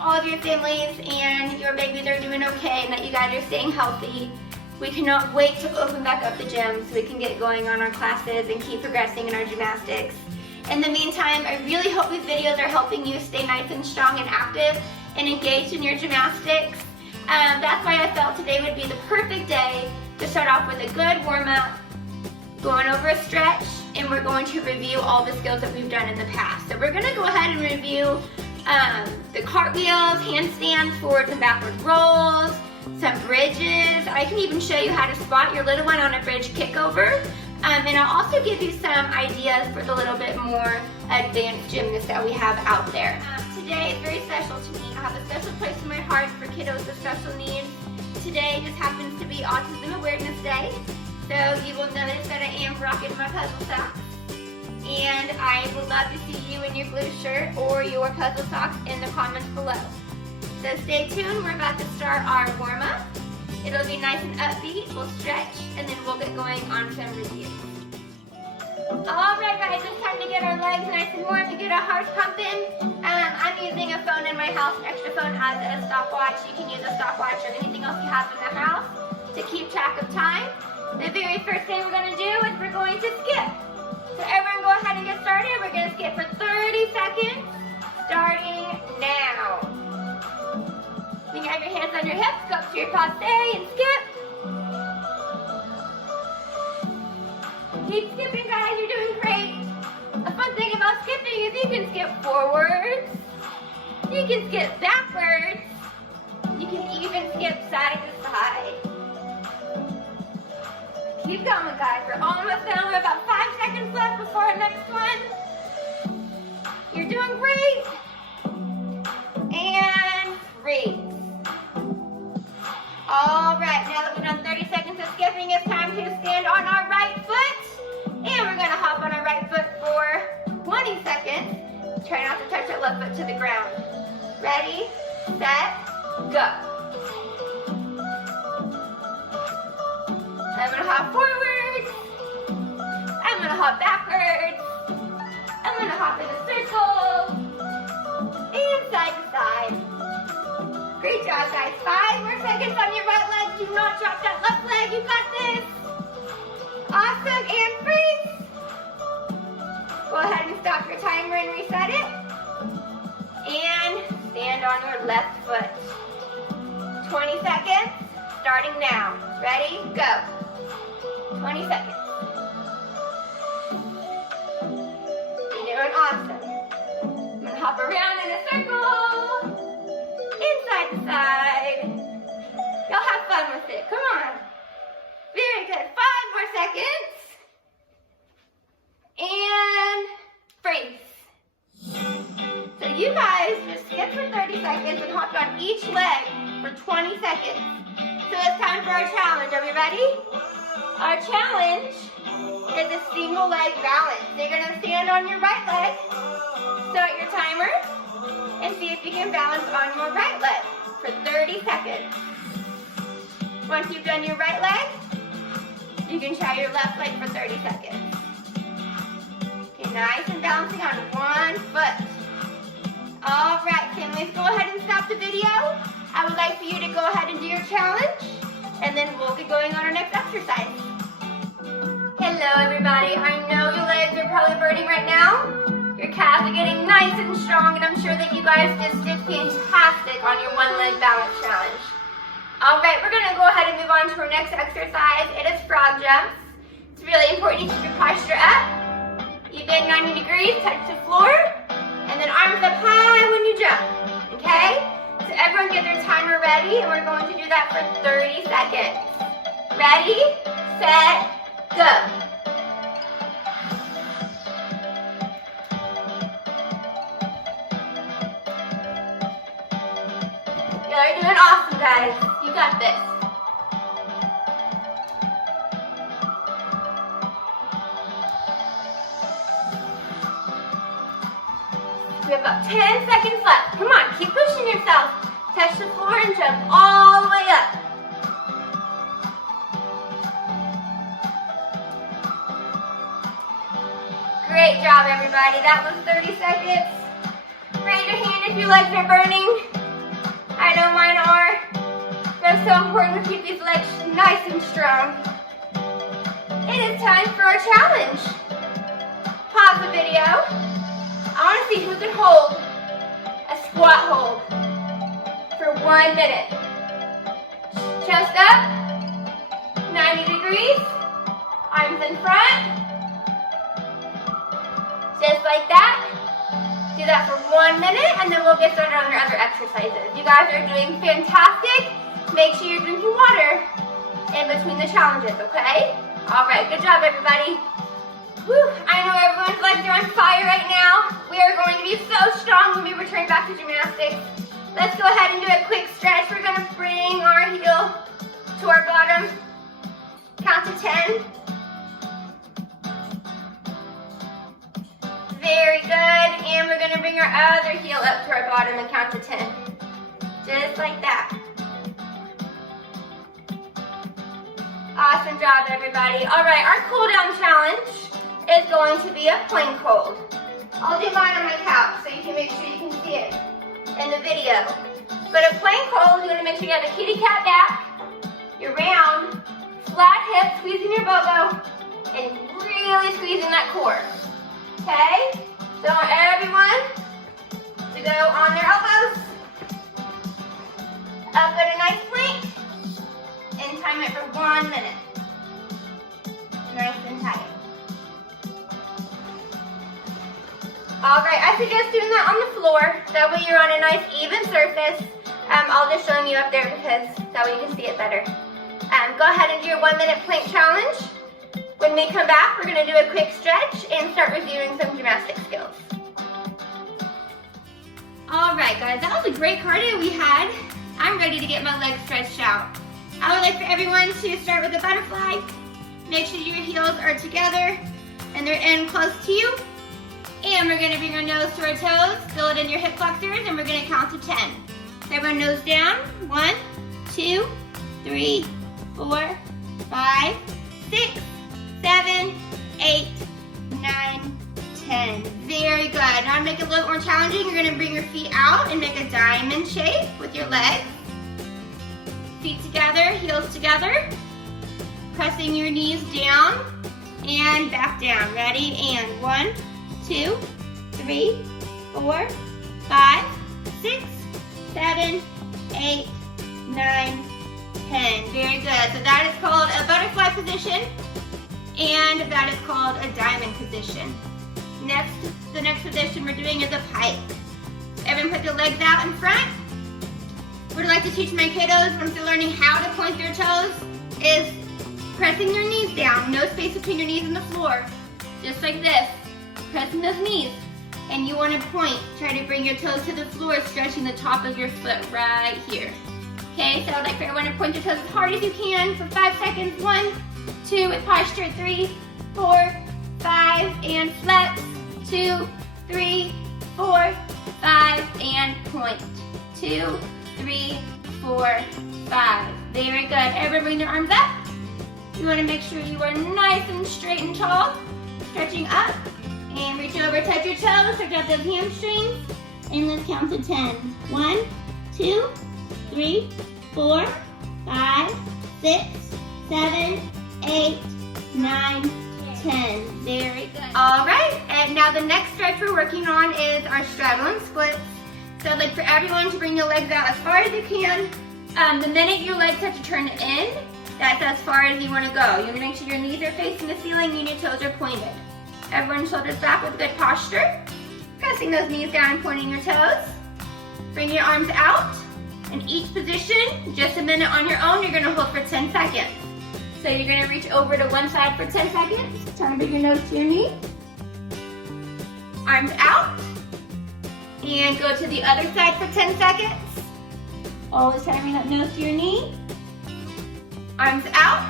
all of your families and your babies are doing okay and that you guys are staying healthy. We cannot wait to open back up the gym so we can get going on our classes and keep progressing in our gymnastics. In the meantime, I really hope these videos are helping you stay nice and strong and active and engaged in your gymnastics. That's why I felt today would be the perfect day to start off with a good warm-up, going over a stretch, and we're going to review all the skills that we've done in the past. So we're gonna go ahead and review the cartwheels, handstands, forwards and backward rolls, some bridges. I can even show you how to spot your little one on a bridge kickover. And I'll also give you some ideas for the little bit more advanced gymnasts that we have out there. Today is very special to me. I have a special place in my heart for kiddos with special needs. Today just happens to be Autism Awareness Day. So you will notice that I am rocking my puzzle socks. And I would love to see you in your blue shirt or your puzzle socks in the comments below. So stay tuned, we're about to start our warm-up. It'll be nice and upbeat, we'll stretch, and then we'll get going on some reviews. Alright guys, it's time to get our legs nice and warm, to get our hearts pumping. I'm using a phone in my house, an extra phone as a stopwatch. You can use a stopwatch or anything else you have in the house to keep track of time. The very first thing we're going to do is we're going to skip. So everyone go ahead and get started. We're going to skip for 30 seconds, starting now. You can have your hands on your hips, go up to your passe and skip. Keep skipping guys, you're doing great. The fun thing about skipping is you can skip forwards, you can skip backwards, you can even skip side to side. Keep going guys, we're almost done. We're about 5 seconds left before our next one. You're doing great. And freeze. Alright, now that we've done 30 seconds of skipping, it's time to stand on our right foot. And we're going to hop on our right foot for 20 seconds. Try not to touch our left foot to the ground. Ready, set, go. I'm going to hop forwards. I'm going to hop backwards. I'm going to hop in a circle. And side to side. Great job, guys. 5 more seconds on your right leg. Do not drop that left leg. You got this. Awesome. And freeze. Go ahead and stop your timer and reset it. And stand on your left foot. 20 seconds. Starting now. Ready? Go. 20 seconds. You're doing awesome. I'm going to hop around in a circle. Side to side. Y'all have fun with it. Come on. Very good. 5 more seconds. And freeze. So you guys just skipped for 30 seconds and hopped on each leg for 20 seconds. So it's time for our challenge. Are we ready? Our challenge is a single leg balance. So you're going to stand on your right leg. Start your timer. And see if you can balance on your right leg for 30 seconds. Once you've done your right leg, you can try your left leg for 30 seconds. Okay, nice and balancing on one foot. All right, families, go ahead and stop the video. I would like for you to go ahead and do your challenge, and then we'll get going on our next exercise. Hello, everybody. I know your legs are probably burning right now. Your calves are getting nice and strong, and I'm sure that you guys just did fantastic on your one leg balance challenge. All right, we're gonna go ahead and move on to our next exercise. It is frog jumps. It's really important you keep your posture up. You bend 90 degrees, touch the floor, and then arms up high when you jump, okay? So everyone get their timer ready, and we're going to do that for 30 seconds. Ready, set, go. You're doing awesome, guys. You got this. We have about 10 seconds left. Come on, keep pushing yourself. Touch the floor and jump all the way up. Great job, everybody. That was 30 seconds. Raise your hand if your legs are burning. I know mine are. They're so important to keep these legs nice and strong. It is time for our challenge. Pause the video. I want to see who can hold a squat hold for 1 minute. Chest up, 90 degrees, arms in front, just like that. Do that for 1 minute and then we'll get started on our other exercises. You guys are doing fantastic. Make sure you're drinking water in between the challenges, okay? All right, good job everybody. Whew, I know everyone's legs are on fire right now. We are going to be so strong when we return back to gymnastics. Let's go ahead and do a quick stretch. We're gonna bring our heel to our bottom. Count to 10. Very good. And we're gonna bring our other heel up to our bottom and count to 10. Just like that. Awesome job, everybody. All right, our cool down challenge is going to be a plank hold. I'll do mine on my couch so you can make sure you can see it in the video. But a plank hold, you're gonna make sure you have a kitty cat back, you're round, flat hips, squeezing your bobo, and really squeezing that core. Okay? So I want everyone to go on their elbows, up at a nice plank, and time it for 1 minute. Nice and tight. All right, I suggest doing that on the floor. That way you're on a nice even surface. I'll just show you up there because that way you can see it better. Go ahead and do your 1 minute plank challenge. When we come back, we're gonna do a quick stretch and start reviewing some gymnastic skills. All right, guys, that was a great cardio we had. I'm ready to get my legs stretched out. I would like for everyone to start with a butterfly. Make sure your heels are together and they're in close to you. And we're gonna bring our nose to our toes, feel it in your hip flexors, and we're gonna count to 10. So everyone nose down. 1, 2, 3, 4, 5, 6, 7, 8, 9, 10. Very good. Now to make it a little more challenging, you're gonna bring your feet out and make a diamond shape with your legs. Feet together, heels together. Pressing your knees down and back down. Ready? And 1, 2, 3, 4, 5, 6, 7, 8, 9, 10. Very good. So that is called a butterfly position, and that is called a diamond position. Next, the next position we're doing is a pike. Everyone put their legs out in front. What I like to teach my kiddos once they're learning how to point their toes is pressing your knees down. No space between your knees and the floor. Just like this. Pressing those knees. And you want to point. Try to bring your toes to the floor, stretching the top of your foot right here. Okay, so I'd like for everyone to point your toes as hard as you can for 5 seconds. 1, 2, with posture. 3, 4, 5, and flex. 2, 3, 4, 5, and point. 2, 3, 4, 5. Very good. Everyone bring their arms up. You want to make sure you are nice and straight and tall. Stretching up. And reach over, touch your toes, stretch out those hamstrings. And let's count to 10. 1, 2, 3, 4, 5, 6, 7, 8, 9, 10. Very good. All right, and now the next stretch we're working on is our straddle and splits. So I'd like for everyone to bring your legs out as far as you can. The minute your legs start to turn in, that's as far as you want to go. You want to make sure your knees are facing the ceiling and your toes are pointed. Everyone shoulders back with good posture. Pressing those knees down and pointing your toes. Bring your arms out. In each position, just a minute on your own, you're going to hold for 10 seconds. So you're going to reach over to one side for 10 seconds. Turn bring your nose to your knee. Arms out. And go to the other side for 10 seconds. Always try to bring that nose to your knee. Arms out.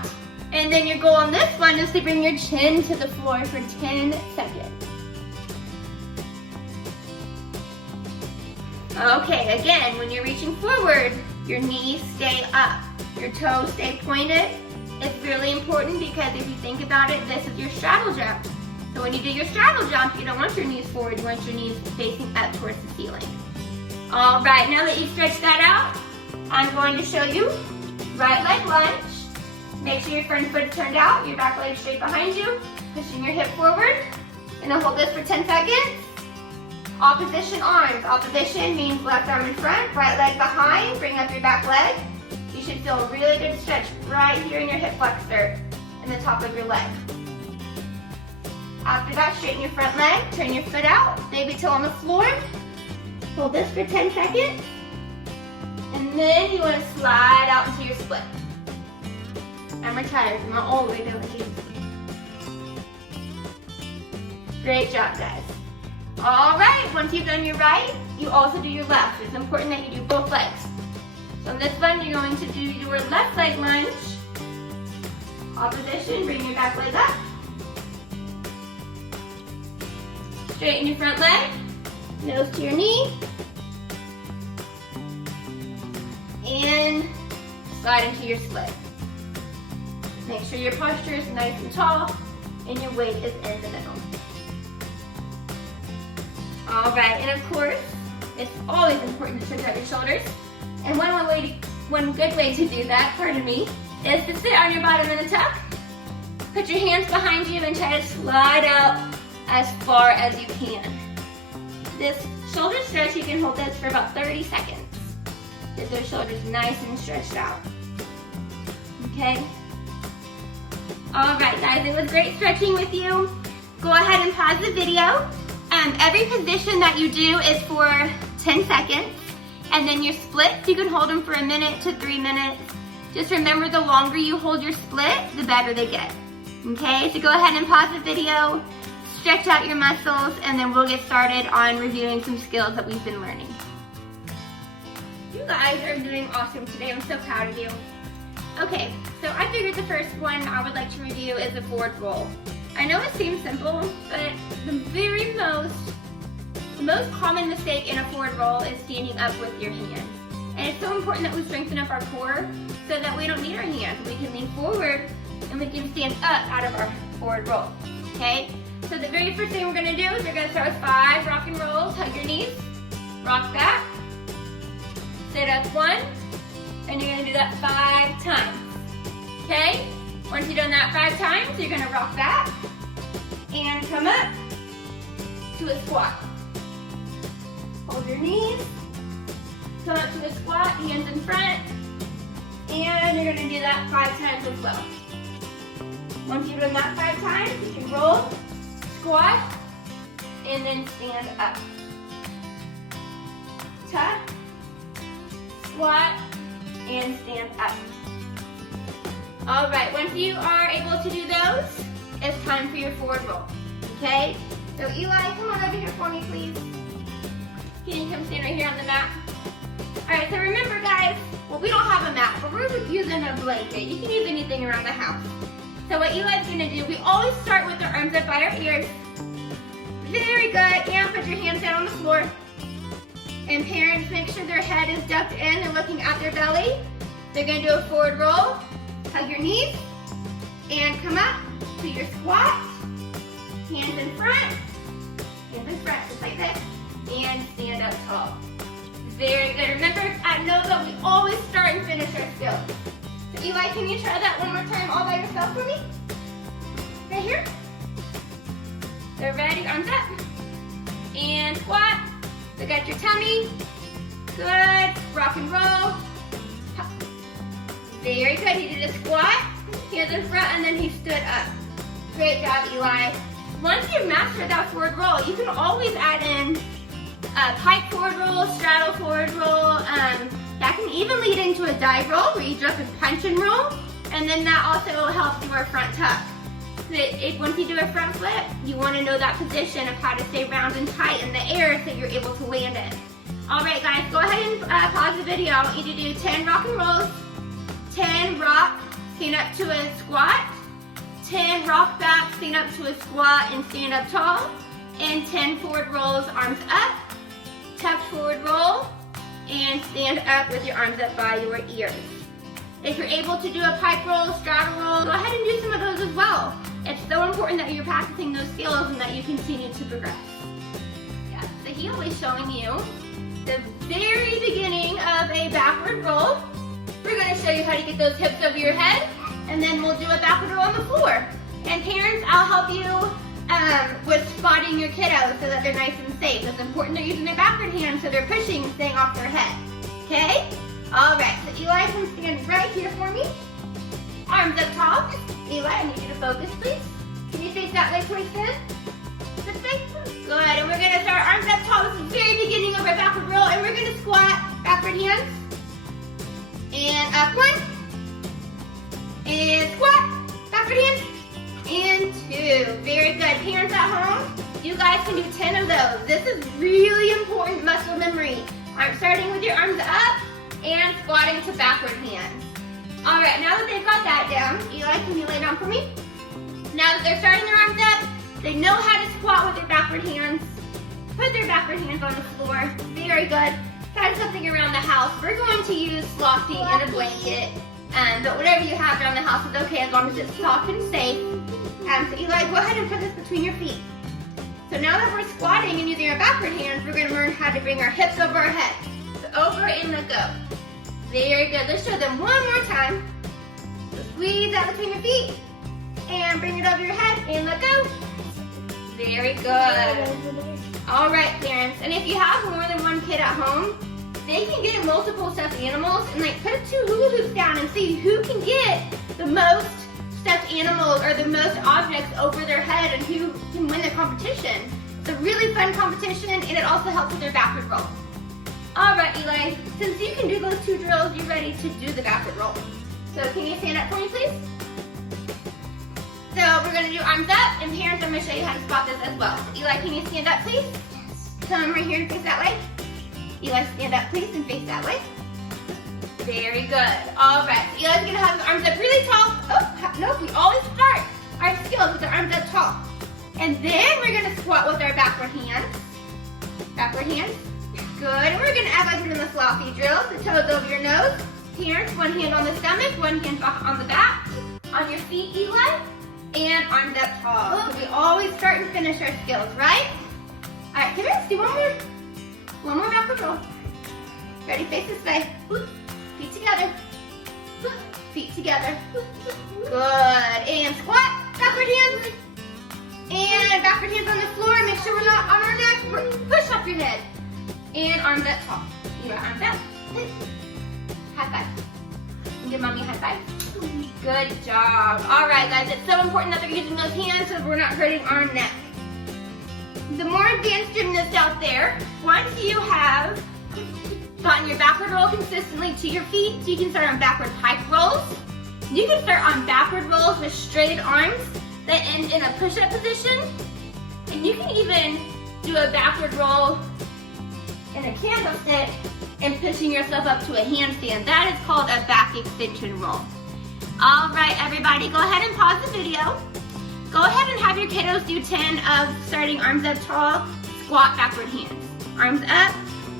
And then your goal on this one is to bring your chin to the floor for 10 seconds. Okay, again, when you're reaching forward, your knees stay up, your toes stay pointed. It's really important because if you think about it, this is your straddle jump. So when you do your straddle jump, you don't want your knees forward, you want your knees facing up towards the ceiling. All right, now that you've stretched that out, I'm going to show you right leg lunge. Make sure your front foot is turned out, your back leg straight behind you, pushing your hip forward. And then hold this for 10 seconds. Opposition arms. Opposition means left arm in front, right leg behind, bring up your back leg. You should feel a really good stretch right here in your hip flexor and the top of your leg. After that, straighten your front leg, turn your foot out, baby toe on the floor. Hold this for 10 seconds. And then you want to slide out into your split. I'm retired, I'm not all the way down with you. Great job, guys. All right, once you've done your right, you also do your left. It's important that you do both legs. So in this one, you're going to do your left leg lunge. Opposition, bring your back leg up. Straighten your front leg, nose to your knee. And slide into your split. Make sure your posture is nice and tall and your weight is in the middle. All right, and of course, it's always important to stretch out your shoulders. And one good way to do that, is to sit on your bottom in a tuck. Put your hands behind you and try to slide out as far as you can. This shoulder stretch, you can hold this for about 30 seconds. Get those shoulders nice and stretched out. Okay? All right, guys, it was great stretching with you. Go ahead and pause the video. Every position that you do is for 10 seconds, and then your splits, you can hold them for 1 minute to 3 minutes. Just remember, the longer you hold your split, the better they get. Okay, so go ahead and pause the video, stretch out your muscles, and then we'll get started on reviewing some skills that we've been learning. You guys are doing awesome today. I'm so proud of you. Okay, so I figured the first one I would like to review is a forward roll. I know it seems simple, but the most common mistake in a forward roll is standing up with your hands. And it's so important that we strengthen up our core so that we don't need our hands. We can lean forward and we can stand up out of our forward roll, okay? So the very first thing we're gonna do is we're gonna start with 5 rock and rolls. Hug your knees, rock back, sit up 1, and you're gonna do that 5 times, okay? Once you've done that 5 times, you're gonna rock back and come up to a squat. Hold your knees, come up to a squat, hands in front, and you're gonna do that 5 times as well. Once you've done that 5 times, you can roll, squat, and then stand up. Tuck, squat, and stand up. All right, once you are able to do those, it's time for your forward roll, okay? So Eli, come on over here for me, please. Can you come stand right here on the mat? All right, so remember guys, well, we don't have a mat, but we're using a blanket. You can use anything around the house. So what Eli's gonna do, we always start with our arms up by our ears. Very good, and put your hands down on the floor. And parents, make sure their head is ducked in and looking at their belly. They're gonna do a forward roll, hug your knees, and come up to your squat. Hands in front, just like this, and stand up tall. Very good. Remember, at NOVA, we always start and finish our skills. So Eli, can you try that one more time all by yourself for me? Right here. So ready, arms up, and squat. Look at your tummy. Good. Rock and roll. Very good. He did a squat, hands in front, and then he stood up. Great job, Eli. Once you've mastered that forward roll, you can always add in a pike forward roll, straddle forward roll. That can even lead into a dive roll where you jump and punch and roll. And then that also will help your front tuck. Once you do a front flip, you want to know that position of how to stay round and tight in the air so you're able to land it. All right, guys, go ahead and pause the video. I want you to do 10 rock and rolls, 10 rock, stand up to a squat, 10 rock back, stand up to a squat and stand up tall, and 10 forward rolls, arms up, tuck forward roll, and stand up with your arms up by your ears. If you're able to do a pike roll, straddle roll, go ahead and do some of those as well. It's so important that you're practicing those skills and that you continue to progress. Yeah, so he always showing you the very beginning of a backward roll. We're going to show you how to get those hips over your head, and then we'll do a backward roll on the floor. And parents, I'll help you with spotting your kiddos so that they're nice and safe. It's important they're using their backward hands so they're pushing and staying off their head. Okay? Alright, so Eli can stand right here for me. Arms up tall. Eli, I need you to focus, please. Can you face that way, please, then? This way? Good, and we're going to start arms up tall. This is the very beginning of our backward roll, and we're going to squat, backward hands. And up one. And squat, backward hands. And two. Very good. Parents at home, you guys can do 10 of those. This is really important muscle memory. I'm starting with your arms up and squatting to backward hands. All right, now that they've got that down, Eli, can you lay down for me? Now that they're starting their arms up, they know how to squat with their backward hands. Put their backward hands on the floor. Very good. Find something around the house. We're going to use sloppy and a blanket. But whatever you have around the house is okay as long as it's soft and safe. So Eli, go ahead and put this between your feet. So now that we're squatting and using our backward hands, we're going to learn how to bring our hips over our head. So over and let go. Very good. Let's show them one more time. So squeeze out between your feet and bring it over your head and let go. Very good. All right, parents. And if you have more than one kid at home, they can get multiple stuffed animals and like put 2 hula hoops down and see who can get the most stuffed animals or the most objects over their head and who can win the competition. It's a really fun competition and it also helps with their backward roll. All right, Eli, since you can do those 2 drills, you're ready to do the backward roll. So can you stand up for me, please? So we're gonna do arms up, and parents, I'm gonna show you how to spot this as well. So Eli, can you stand up, please? Come right here and face that way. Eli, stand up, please, and face that way. Very good. All right, so Eli's gonna have his arms up really tall. Oh, no, we always start our skills with our arms up tall. And then we're gonna squat with our backward hands. Backward hands. Good, and we're gonna act like we're doing the sloppy drill. The toes over your nose. Parents, one hand on the stomach, one hand on the back. On your feet, Eli. And arms up tall. So we always start and finish our skills, right? All right, come here, let's do one more. One more backward roll. Ready, face this way. Feet together. Feet together. Good. And squat, backward hands. And backward hands on the floor. Make sure we're not on our neck. Push up your head. And arms up tall. You got arms up. High five. Give mommy a high five. Good job. All right, guys. It's so important that they're using those hands so we're not hurting our neck. The more advanced gymnasts out there, once you have gotten your backward roll consistently to your feet, so you can start on backward pike rolls. You can start on backward rolls with straighted arms that end in a push-up position. And you can even do a backward roll in a candlestick and pushing yourself up to a handstand. That is called a back extension roll. All right, everybody, go ahead and pause the video. Go ahead and have your kiddos do 10 of starting arms up tall, squat, backward hands. Arms up,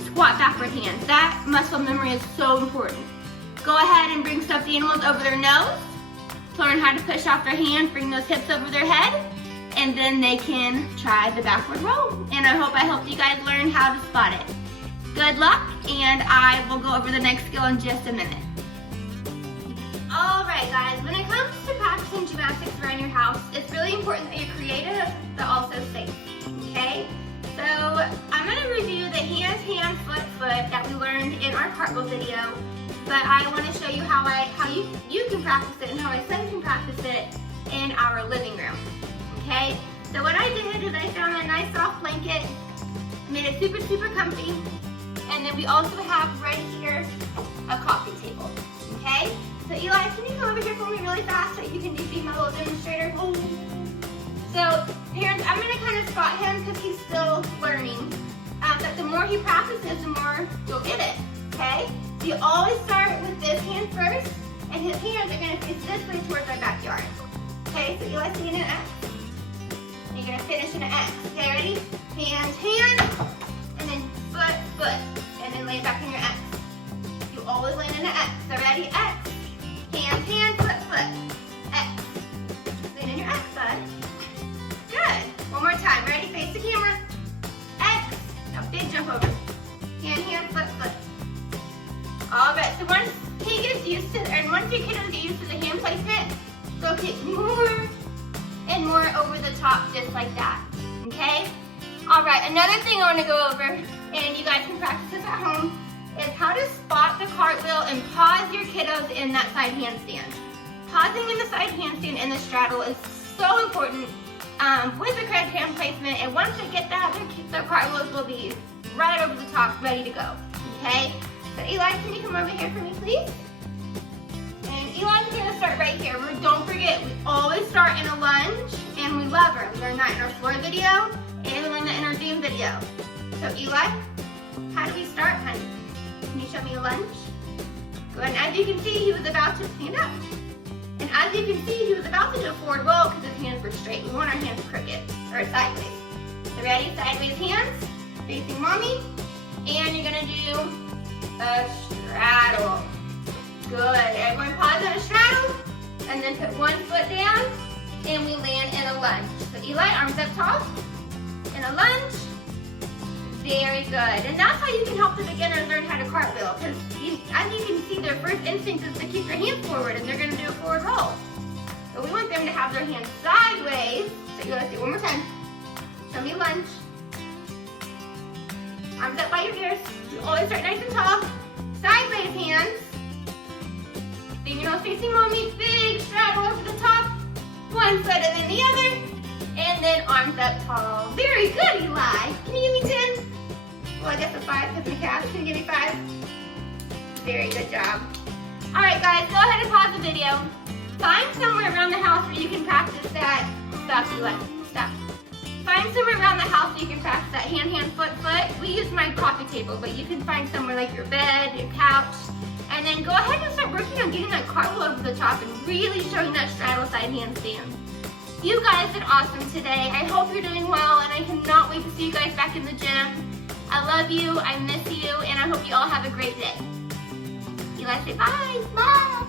squat, backward hands. That muscle memory is so important. Go ahead and bring stuffed animals over their nose to learn how to push off their hands, bring those hips over their head, and then they can try the backward roll. And I hope I helped you guys learn how to spot it. Good luck, and I will go over the next skill in just a minute. All right, guys, when it comes to practicing gymnastics around your house, it's really important that you're creative, but also safe, okay? So I'm gonna review the hands, hands, foot, foot that we learned in our cartwheel video, but I wanna show you how you can practice it and how my son can practice it in our living room, okay? So what I did is I found a nice soft blanket, made it super, super comfy, and then we also have right here a coffee table, okay? So Eli, can you come over here for me really fast so you can be my little demonstrator? So parents, I'm gonna kind of spot him because he's still learning. But the more he practices, the more you'll get it, okay? So you always start with this hand first, and his hands are gonna face this way towards our backyard. Okay, so Eli, stand in an X. And you're gonna finish in an X. Okay, ready? Hand, hand, and then foot, foot, and then lay back in your X. You always land in an X. So ready? X. Hand, hand, foot, foot. X. Land in your X, bud. Good. One more time. Ready? Face the camera. X. Now big jump over. Hand, hand, So kick more and more over the top, just like that, okay? All right, another thing I wanna go over, and you guys can practice this at home, is how to spot the cartwheel and pause your kiddos in that side handstand. Pausing in the side handstand and the straddle is so important with the correct hand placement, and once they get that, their cartwheels will be right over the top, ready to go, okay? So Eli, can you come over here for me, please? And Eli's gonna start right here. Don't forget, we always start in a lunge, and we love her. We learned that in our floor video, and we learned that in our Zoom video. So Eli, how do we start, honey? Can you show me a lunge? Good, and as you can see, he was about to stand up. And as you can see, he was about to do a forward roll because his hands were straight. We want our hands crooked, or sideways. So ready, sideways hands, facing mommy, and you're gonna do a straddle. Good, everyone pause on a straddle, and then put one foot down, and we land in a lunge. So Eli, arms up tall, in a lunge. Very good, and that's how you can help the beginners learn how to cartwheel, because as you can see, their first instinct is to keep their hands forward, and they're gonna do a forward roll. So we want them to have their hands sideways. So let's do it one more time. Show me a lunge. Arms up by your ears. You always start nice and tall. Sideways hands. Fingernails facing mommy. Big straddle over the top. One foot and then the other. And then arms up tall. Very good, Eli. Can you give me 10? Well, I guess a 5 because my calves. Can you give me 5? Very good job. All right, guys, go ahead and pause the video. Find somewhere around the house where you can practice that. Stop, Eli. Stop. Find somewhere around the house where you can practice that hand, hand, foot, foot. We use my coffee table, but you can find somewhere like your bed, your couch, and then go ahead and start working on getting that cartwheel over the top and really showing that straddle side handstand. You guys did awesome today. I hope you're doing well, and I cannot wait to see you guys back in the gym. I love you, I miss you, and I hope you all have a great day. Eli, say bye. Bye.